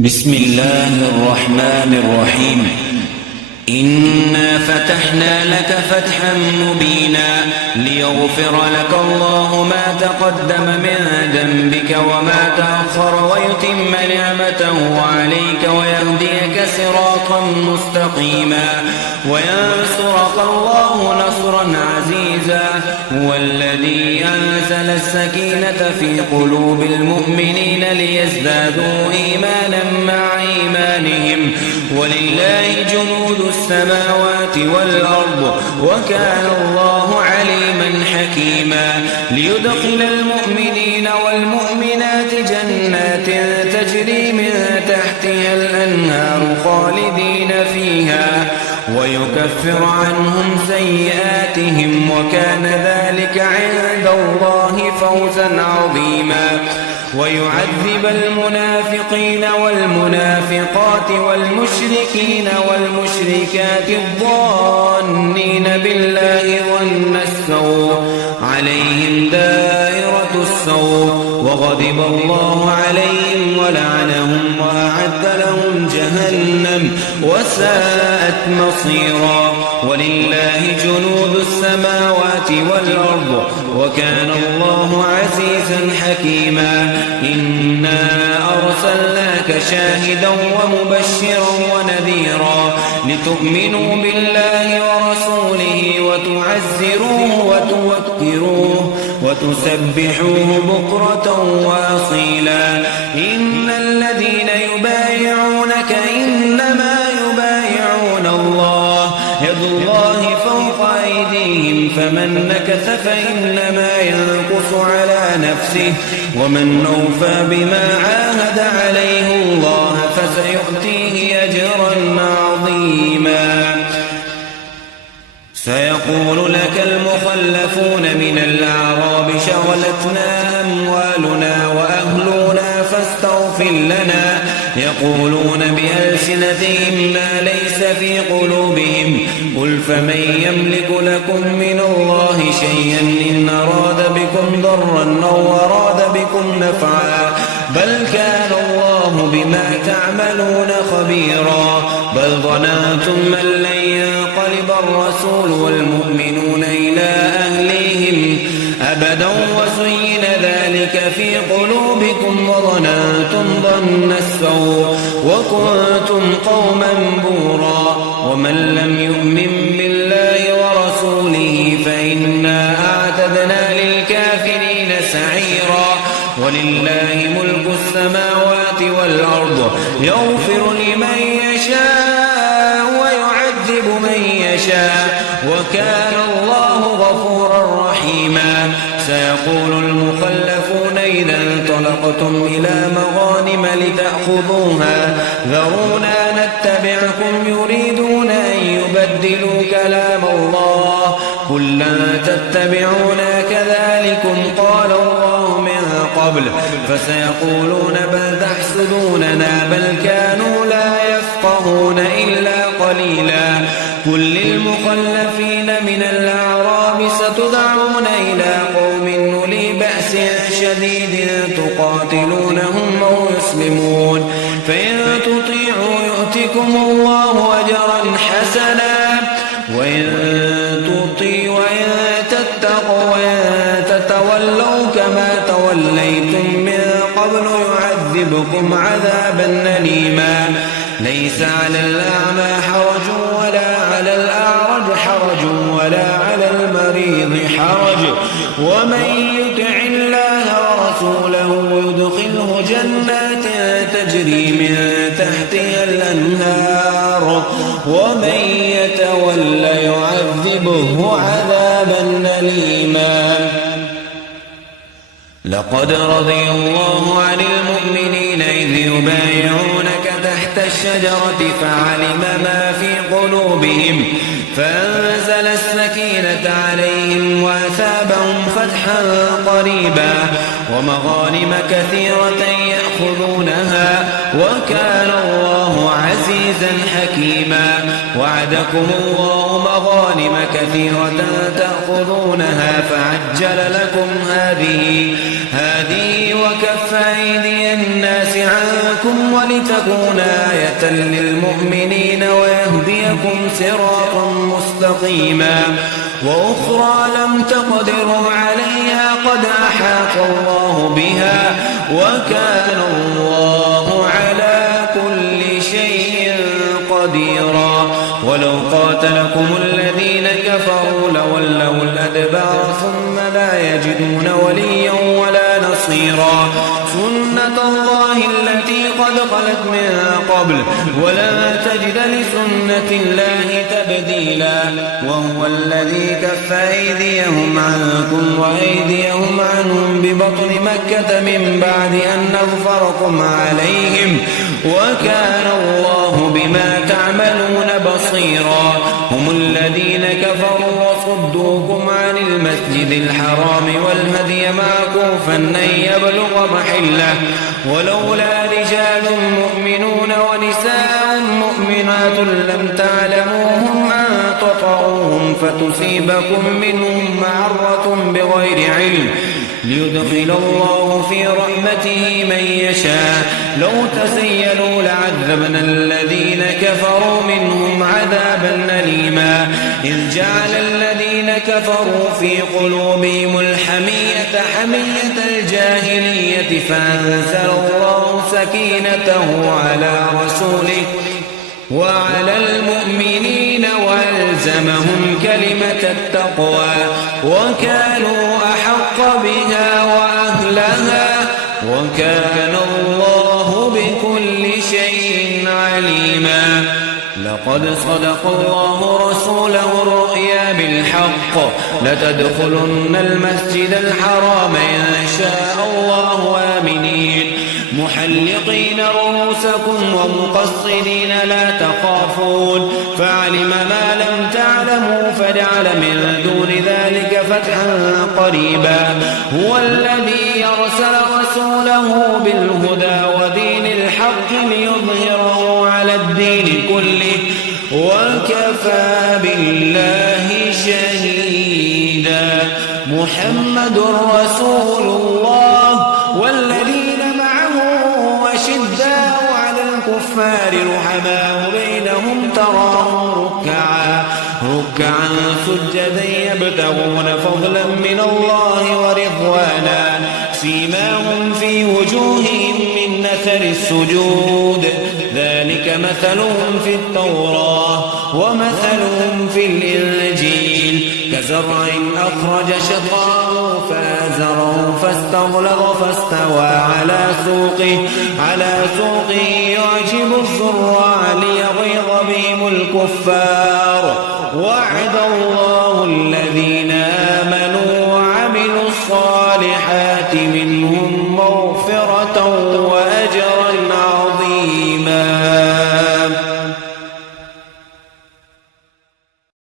بسم الله الرحمن الرحيم. إنا فتحنا لك فتحا مبينا ليغفر لك الله ما تقدم من ذنبك وما تأخر ويتم نعمته عليك ويهديك صراطا مستقيما وينصرك الله نصرا عزيزا. هو الذي أنزل السكينة في قلوب المؤمنين ليزدادوا إيمانا مع إيمانهم ولله جنود السماوات والأرض وكان الله عليما حكيما. ليدخل المؤمنين والمؤمنات جنات تجري من تحتها الأنهار خالدين فيها ويكفر عنهم سيئاتهم وكان ذلك عند الله فوزا عظيما. ويعذب المنافقين والمنافقات والمشركين والمشركات الظانين بالله ظن السوء عليهم دائرة السوء وغضب الله عليهم ولعنهم وأعد لهم جهنم وساءت مصيرا. ولله جنود السماوات والأرض وكان الله عزيزا حكيما. إنا أرسلناك شاهدا ومبشرا ونذيرا لتؤمنوا بالله ورسوله وتعزروه وتوكروه وتسبحوه بكرة وأصيلا. إن الذين يبايعونك إنما يبايعون الله يد الله فوق أيديهم فمن نكث فإنما ينكث على نفسه ومن أوفى بما عاهد عليه الله فسيؤتيه أجرا عظيما. سيقول لك المخلفون من الأعراب شغلتنا أموالنا وأهلنا فاستغفر لنا يقولون بألسنتهم ما ليس في قلوبهم قل فمن يملك لكم من الله شيئا إن أراد بكم ضرا أو أراد بكم نفعا بل كان الله بما تعملون خبيرا. بل ظننتم أن لن ينقلب الرسول والمؤمنون إلى أهليهم أبدا وزين ذلك في قلوبكم وظننتم ظن السوء وكنتم قوما بورا. ومن لم يؤمن بالله ورسوله فإنا أعتدنا للكافرين سعيرا. ولله ملك السماوات والأرض يغفر لمن يشاء ويعذب من يشاء وكان الله غفورا رحيما. سيقول المخلفون إذا انطلقتم إلى مغانم لتأخذوها ذرونا نتبعكم يريدون أن يبدلوا كلام الله قل لن تتبعونا كذلكم قال الله من قبل فسيقولون بل تحسدوننا بل كانوا لا يفقهون إلا قليلا. قل للمخلفين من الأعراب ستدعون إلى قوم أولي بأس شديد تقاتلونهم أو يسلمون فإن تطيعوا يؤتكم الله أجرا حسنا وإن تتقوا وإن تتولوا كما توليتم من قبل يعذبكم عذابا أليما. ليس على الأعمى حرج ولا على الأعرج حرج ولا على المريض حرج ومن يطع الله ورسوله يدخله جنات تجري من تحتها الأنهار ومن يتول يعذبه عذابا أليما. لقد رضي الله عن المؤمنين إذ يبايعونك تحت الشجرة فعلم ما في قلوبهم فأنزل السكينة عليهم وأثابهم فتحا قريبا ومغانم كثيرة يأخذونها وكان الله عزيزا حكيما وعدكم الله مغانم كثيرة تأخذونها فعجل لكم هذه وكف أيدي الناس عنكم ولتكون آية للمؤمنين ويهديكم صراطا مستقيما وأخرى لم تقدروا عليها قد أحاط الله بها وكان الله على كل شيء قديرا ولو قاتلكم الذين كفروا لولوا الأدبار ثم لا يجدون وليا ولا نصيرا سنة الله التي قد خلت من قبل ولن تجد لسنة الله تبديلا وهو الذي كف أيديهم عنكم وأيديهم عنهم ببطن مكة من بعد أن أظفركم عليهم وكان الله بما تعملون بصيرا هم الذين كفروا وصدوكم عن المسجد الحرام والهدي معكوفا أن يبلغ محله ولولا رجال مؤمنون ونساء مؤمنات لم تعلموهم أن تطعوهم فتصيبكم منهم معرة بغير علم ليدخل الله في رحمته من يشاء لو تزيلوا لعذبنا الذين كفروا منهم عذابا أليما إذ جعل الذين كفروا في قلوبهم الحمية حمية الجاهلية فأنزل الله سكينته على رسوله وعلى المؤمنين وألزمهم كلمة التقوى وكانوا أحق بها وأهلها وكان الله بكل شيء عليما لقد صدق الله رسوله الرؤيا بالحق لتدخلن المسجد الحرام إن شاء الله آمنين محلقين رؤوسكم ومقصرين لا تخافون فعلم ما لم تعلموا فجعل من دون ذلك فتحا قريبا هو الذي يرسل رسوله بالهدى ودين الحق ليظهره على الدين كله وكفى بالله شهيدا محمد رسول الله والذين أشداء على الكفار رحماء بينهم تراهم ركعا سجدا يبتغون فضلا من الله ورضوانا سيماهم في وجوههم من أثر السجود ذلك مثلهم في التوراة ومثلهم في الإنجيل كزرع أخرج شطأه فآزره فاستغلظ فاستوى على سوقه يعجب الزراع ليغيظ بهم الكفار وعد الله الذين آمنوا وعملوا الصالحات من